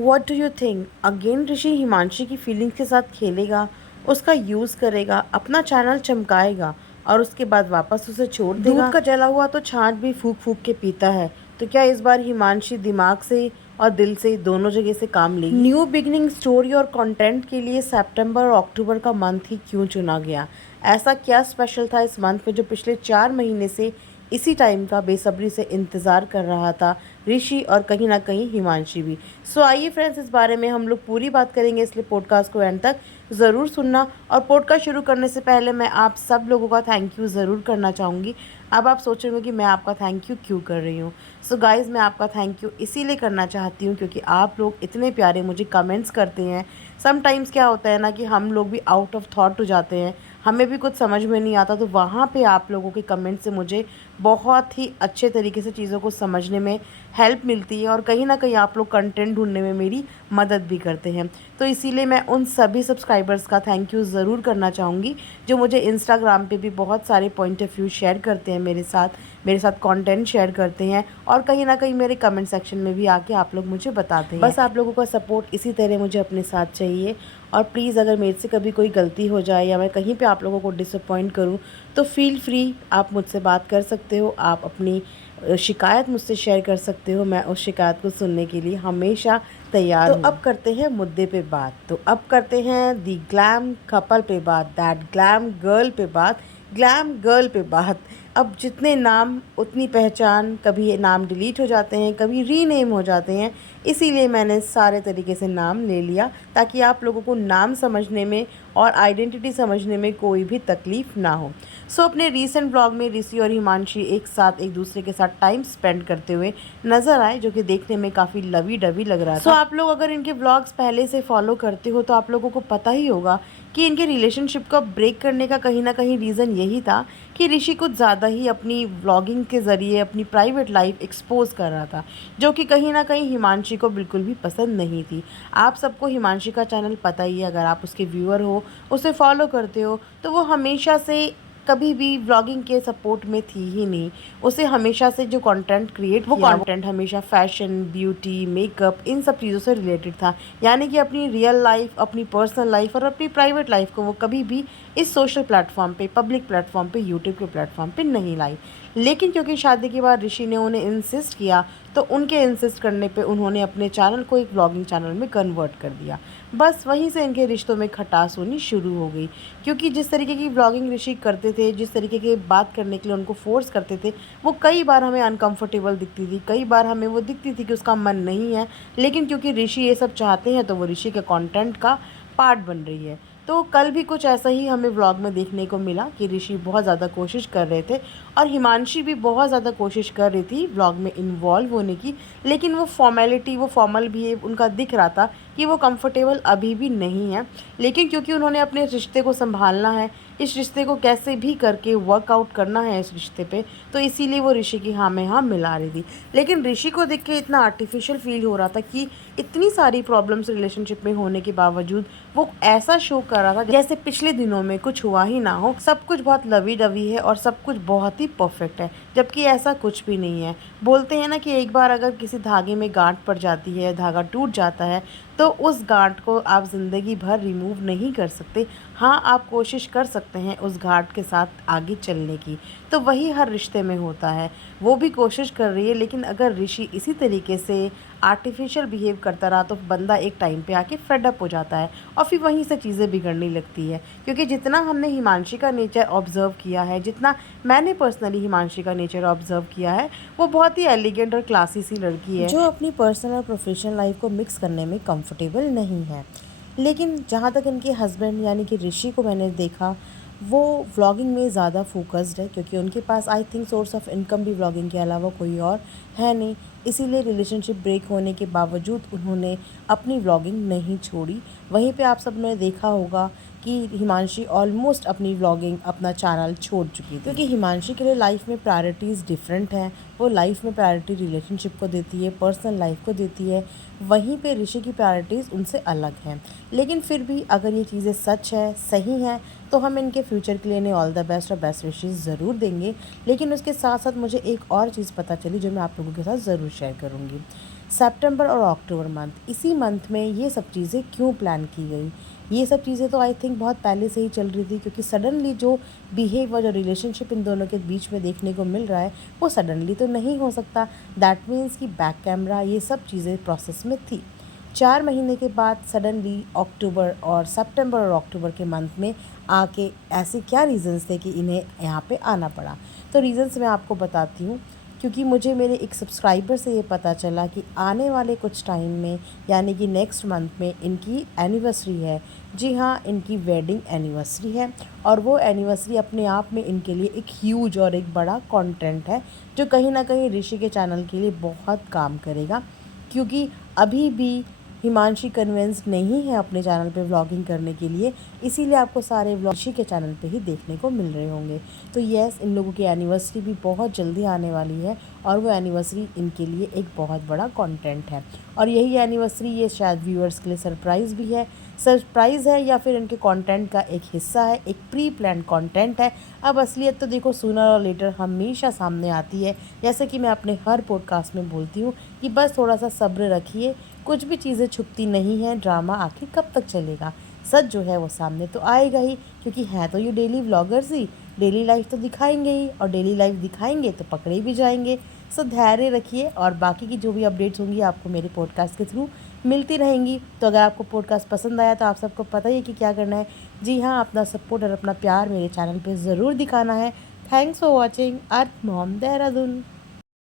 What do you think again Rishi Himanshi की feelings के साथ खेलेगा, उसका यूज़ करेगा, अपना चैनल चमकाएगा और उसके बाद वापस उसे छोड़ देगा। दूध का जला हुआ तो छाछ भी फूक फूक के पीता है। तो क्या इस बार हिमांशी दिमाग से और दिल से दोनों जगह से काम लेगी? न्यू बिगनिंग स्टोरी और कंटेंट के लिए सितंबर और अक्टूबर का मंथ ही क्यों चुना गया? ऐसा क्या स्पेशल था इस मंथ में जो पिछले 4 महीने से इसी टाइम का बेसब्री से इंतज़ार कर रहा था ऋषि और कहीं ना कहीं हिमांशी भी। सो आइए फ्रेंड्स, इस बारे में हम लोग पूरी बात करेंगे, इसलिए पॉडकास्ट को एंड तक ज़रूर सुनना। और पॉडकास्ट शुरू करने से पहले मैं आप सब लोगों का थैंक यू ज़रूर करना चाहूँगी। अब आप सोचेंगे कि मैं आपका थैंक यू क्यों कर रही हूँ। सो गाइज़, मैं आपका थैंक यू इसीलिए करना चाहती हूँ क्योंकि आप लोग इतने प्यारे मुझे कमेंट्स करते हैं। समटाइम्स क्या होता है ना कि हम लोग भी आउट ऑफ थॉट हो जाते हैं, हमें भी कुछ समझ में नहीं आता, तो वहाँ पे आप लोगों के कमेंट से मुझे बहुत ही अच्छे तरीके से चीज़ों को समझने में हेल्प मिलती है और कहीं ना कहीं आप लोग कंटेंट ढूंढने में मेरी मदद भी करते हैं। तो इसीलिए मैं उन सभी सब्सक्राइबर्स का थैंक यू ज़रूर करना चाहूँगी जो मुझे इंस्टाग्राम पे भी बहुत सारे पॉइंट ऑफ व्यू शेयर करते हैं, मेरे साथ कंटेंट शेयर करते हैं और कहीं ना कहीं मेरे कमेंट सेक्शन में भी आके आप लोग मुझे बताते हैं। बस आप लोगों का सपोर्ट इसी तरह मुझे अपने साथ चाहिए। और प्लीज़, अगर मेरे से कभी कोई गलती हो जाए या मैं कहीं पे आप लोगों को डिसअपॉइंट करूं, तो फील फ्री, आप मुझसे बात कर सकते हो, आप अपनी शिकायत मुझसे शेयर कर सकते हो। मैं उस शिकायत को सुनने के लिए हमेशा तैयार हूँ। तो अब करते हैं मुद्दे पे बात। तो अब करते हैं दी ग्लैम कपल पे बात, दैट ग्लैम गर्ल पे बात, ग्लैम गर्ल पे बात। अब जितने नाम उतनी पहचान, कभी ये नाम डिलीट हो जाते हैं, कभी रीनेम हो जाते हैं, इसीलिए मैंने सारे तरीके से नाम ले लिया ताकि आप लोगों को नाम समझने में और आइडेंटिटी समझने में कोई भी तकलीफ़ ना हो। सो अपने रीसेंट ब्लॉग में ऋषि और हिमांशी एक साथ एक दूसरे के साथ टाइम स्पेंड करते हुए नज़र आए, जो कि देखने में काफ़ी लवी डवी लग रहा था। सो आप लोग अगर इनके ब्लॉग्स पहले से फॉलो करते हो तो आप लोगों को पता ही होगा कि इनके रिलेशनशिप को ब्रेक करने का कहीं ना कहीं रीज़न यही था कि ऋषि कुछ ज़्यादा ही अपनी व्लॉगिंग के ज़रिए अपनी प्राइवेट लाइफ एक्सपोज कर रहा था, जो कि कहीं ना कहीं हिमांशी को बिल्कुल भी पसंद नहीं थी। आप सबको हिमांशी का चैनल पता ही है, अगर आप उसके व्यूअर हो, उसे फॉलो करते हो, तो वो हमेशा से कभी भी व्लॉगिंग के सपोर्ट में थी ही नहीं। उसे हमेशा से जो कंटेंट क्रिएट वो कंटेंट हमेशा फैशन, ब्यूटी, मेकअप, इन सब चीज़ों से रिलेटेड था। यानी कि अपनी रियल लाइफ, अपनी पर्सनल लाइफ और अपनी प्राइवेट लाइफ को वो कभी भी इस सोशल प्लेटफॉर्म पे, पब्लिक प्लेटफॉर्म पे, यूट्यूब के प्लेटफॉर्म पे नहीं लाई। लेकिन क्योंकि शादी के बाद ऋषि ने उन्हें इंसिस्ट किया, तो उनके इंसिस्ट करने पे उन्होंने अपने चैनल को एक व्लॉगिंग चैनल में कन्वर्ट कर दिया। बस वहीं से इनके रिश्तों में खटास होनी शुरू हो गई, क्योंकि जिस तरीके की व्लॉगिंग ऋषि करते थे, जिस तरीके के बात करने के लिए उनको फोर्स करते थे, वो कई बार हमें अनकंफर्टेबल दिखती थी, कई बार हमें वो दिखती थी कि उसका मन नहीं है। लेकिन क्योंकि ऋषि ये सब चाहते हैं तो वो ऋषि के कंटेंट का पार्ट बन रही है। तो कल भी कुछ ऐसा ही हमें व्लॉग में देखने को मिला कि ऋषि बहुत ज़्यादा कोशिश कर रहे थे और हिमांशी भी बहुत ज़्यादा कोशिश कर रही थी व्लॉग में इन्वॉल्व होने की। लेकिन वो फॉर्मेलिटी, वो फॉर्मल बिहेव उनका दिख रहा था कि वो कंफर्टेबल अभी भी नहीं है। लेकिन क्योंकि उन्होंने अपने रिश्ते को संभालना है, इस रिश्ते को कैसे भी करके वर्कआउट करना है इस रिश्ते पे, तो इसीलिए वो ऋषि की हाँ में हाँ मिला रही थी। लेकिन ऋषि को देख के इतना आर्टिफिशियल फील हो रहा था कि इतनी सारी प्रॉब्लम्स रिलेशनशिप में होने के बावजूद वो ऐसा शो कर रहा था जैसे पिछले दिनों में कुछ हुआ ही ना हो, सब कुछ बहुत लवी डवी है और सब कुछ बहुत ही परफेक्ट है, जबकि ऐसा कुछ भी नहीं है। बोलते हैं ना कि एक बार अगर किसी धागे में गांठ पड़ जाती है, धागा टूट जाता है, तो उस गांठ को आप ज़िंदगी भर रिमूव नहीं कर सकते। हाँ, आप कोशिश कर सकते हैं उस गांठ के साथ आगे चलने की। तो वही हर रिश्ते में होता है, वो भी कोशिश कर रही है। लेकिन अगर ऋषि इसी तरीके से आर्टिफिशियल बिहेव करता रहा तो बंदा एक टाइम पे आके फेड अप हो जाता है और फिर वहीं से चीज़ें बिगड़ने लगती है। क्योंकि जितना हमने हिमांशी का नेचर ऑब्ज़र्व किया है, जितना मैंने पर्सनली हिमांशी का नेचर ऑब्ज़र्व किया है, वो बहुत ही एलिगेंट और क्लासी सी लड़की है जो अपनी पर्सनल और प्रोफेशनल लाइफ को मिक्स करने में कंफर्टेबल नहीं है। लेकिन जहाँ तक इनके हस्बैंड यानी कि ऋषि को मैंने देखा, वो व्लॉगिंग में ज़्यादा फोकस्ड है क्योंकि उनके पास I think source of income भी व्लॉगिंग के अलावा कोई और है नहीं। इसीलिए रिलेशनशिप ब्रेक होने के बावजूद उन्होंने अपनी व्लॉगिंग नहीं छोड़ी। वहीं पे आप सब ने देखा होगा कि हिमांशी ऑलमोस्ट अपनी व्लॉगिंग, अपना चैनल छोड़ चुकी थी क्योंकि हिमांशी के लिए लाइफ में प्रायोरिटीज़ डिफरेंट हैं। वो लाइफ में प्रायोरिटी रिलेशनशिप को देती है, पर्सनल लाइफ को देती है। वहीं पे ऋषि की प्रायोरिटीज़ उनसे अलग हैं। लेकिन फिर भी अगर ये चीज़ें सच है, सही हैं, तो हम इनके फ्यूचर के लिए इन्हें ऑल द बेस्ट और बेस्ट विशेज़ ज़रूर देंगे। लेकिन उसके साथ साथ मुझे एक और चीज़ पता चली जो मैं आप लोगों के साथ ज़रूर शेयर करूँगी। सितंबर और अक्टूबर मंथ, इसी मंथ में ये सब चीज़ें क्यों प्लान की गई? ये सब चीज़ें तो आई थिंक बहुत पहले से ही चल रही थी, क्योंकि सडनली जो बिहेव और जो रिलेशनशिप इन दोनों के बीच में देखने को मिल रहा है वो सडनली तो नहीं हो सकता। दैट मीन्स कि बैक कैमरा ये सब चीज़ें प्रोसेस में थी। 4 महीने के बाद सडनली अक्टूबर और सितंबर और अक्टूबर के मंथ में आके ऐसे क्या रीज़न्स थे कि इन्हें यहाँ पे आना पड़ा? तो रीज़न्स मैं आपको बताती हूँ। क्योंकि मुझे मेरे एक सब्सक्राइबर से ये पता चला कि आने वाले कुछ टाइम में, यानी कि नेक्स्ट मंथ में इनकी एनिवर्सरी है। जी हाँ, इनकी वेडिंग एनिवर्सरी है, और वो एनिवर्सरी अपने आप में इनके लिए एक ह्यूज और एक बड़ा कंटेंट है, जो कहीं ना कहीं ऋषि के चैनल के लिए बहुत काम करेगा। क्योंकि अभी भी हिमांशी कन्विंस नहीं है अपने चैनल पे व्लॉगिंग करने के लिए, इसीलिए आपको सारे व्लॉग ऋषि के चैनल पे ही देखने को मिल रहे होंगे। तो यस, इन लोगों की एनिवर्सरी भी बहुत जल्दी आने वाली है, और वो एनिवर्सरी इनके लिए एक बहुत बड़ा कंटेंट है। और यही एनिवर्सरी ये शायद व्यूअर्स के लिए सरप्राइज़ है या फिर इनके कंटेंट का एक हिस्सा है, एक प्री प्लान कंटेंट है। अब असलियत तो देखो सूनर और लेटर हमेशा सामने आती है। जैसे कि मैं अपने हर पॉडकास्ट में बोलती हूँ कि बस थोड़ा सा सब्र रखिए, कुछ भी चीज़ें छुपती नहीं हैं, ड्रामा आखिर कब तक चलेगा, सच जो है वो सामने तो आएगा ही, क्योंकि है तो ये डेली व्लॉगर्स ही, डेली लाइफ तो दिखाएंगे ही, और डेली लाइफ दिखाएंगे तो पकड़े भी जाएंगे। सो धैर्य रखिए, और बाकी की जो भी अपडेट्स होंगी आपको मेरे पॉडकास्ट के थ्रू मिलती रहेंगी। तो अगर आपको पॉडकास्ट पसंद आया तो आप सबको पता ही है कि क्या करना है। जी हाँ, अपना सपोर्ट और अपना प्यार मेरे चैनल पे ज़रूर दिखाना है। Thanks for watching earth mom Dehradun.